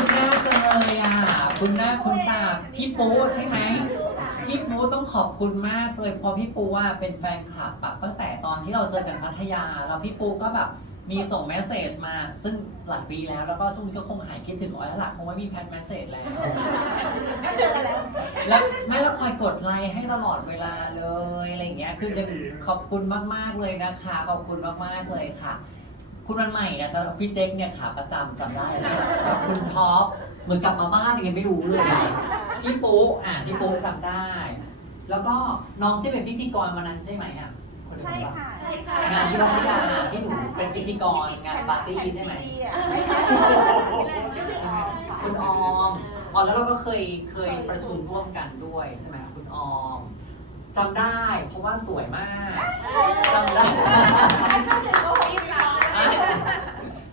คุณหน้าจังเลยอะคุณหน้าคุณตาพี่ปูใช่ไหมพี่ปูต้องขอบคุณมากเลยเพราะพี่ปูว่าเป็นแฟนคลับแบบตั้งแต่ตอนที่เราเจอกันพัทยา แล้วพี่ปูก็แบบมีส่งเมสเซจมา ซึ่งหลายปีแล้วแล้วก็ช่วงนี้ก็คงหายคิดถึงอ้อยแล้วล่ะคงไม่มีแพทเมสเซจแล้วแล้วไม่แล้วคอยกดไลค์ให้ตลอดเวลาเลยอะไรอย่างเงี้ยคือจะขอบคุณมากๆเลยนะคะ ขอบคุณมากๆเลยค่ะ คุณวันใหม่เนี่ยจะพี่เจ๊กเนี่ยขาประจำจำได้เลยแบบคุณท็อปเหมือนกลับมาบ้านยังไม่รู้เลยอะพี่ปุ๊อะพี่ปุ๊จำได้ แล้วก็น้องที่เป็นพิธีกรวันนั้นใช่ไหมอะคนเดียวใช่กันปะ ค่ะใช่ค่ะงานที่ร้องยาที่หนูเป็นพิธีกรงานปาร์ตี้ใช่ไหม ไม่ใช่ใช่ไหมคุณออมอ๋อแล้วเราก็เคยเคยประชุมร่วมกันด้วยใช่ไหมคุณออมจำได้เพราะว่าสวยมากจำได้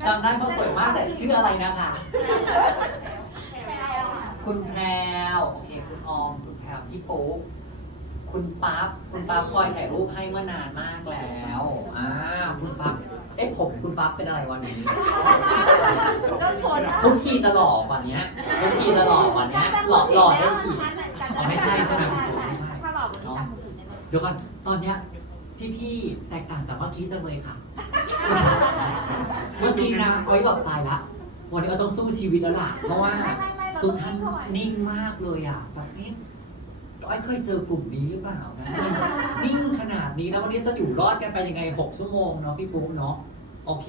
จำได้เพราะสวยมากแต่ชื่ออะไรนะคะ คุณแพรวโอเค คุณออม คุณแพรวพี่ปุ๊กคุณปั๊บ คุณปั๊บคอยถ่ายรูปให้เมื่อนานมากแล้ว อ่า คุณปั๊บ เอ๊ะผมคุณปั๊บเป็นอะไรวันนี้ โดนฝนทุกทีจะหล่อกว่านี้ทุกทีจะหล่อกว่านี้หล่อหล่อได้อีก อ๋อไม่ใช่ใช่ไหมถ้าหล่อวันนี้จำคนอื่นได้ไหมเดี๋ยวก่อนตอนเนี้ยพี่ๆแตกต่างจากเมื่อกี้จังเลยค่ะ จริงนะไว้แบบตายละ วันนี้เราต้องสู้ชีวิตแล้วล่ะ เพราะว่าทุกท่านนิ่งมากเลยอะแบบนี้ก้อยเคยเจอกลุ่มนี้หรือเปล่านะ นิ่งขนาดนี้นะวันนี้จะอยู่รอดกันไปยังไงหกชั่วโมงเนาะพี่ปุ๊กเนาะ โอเค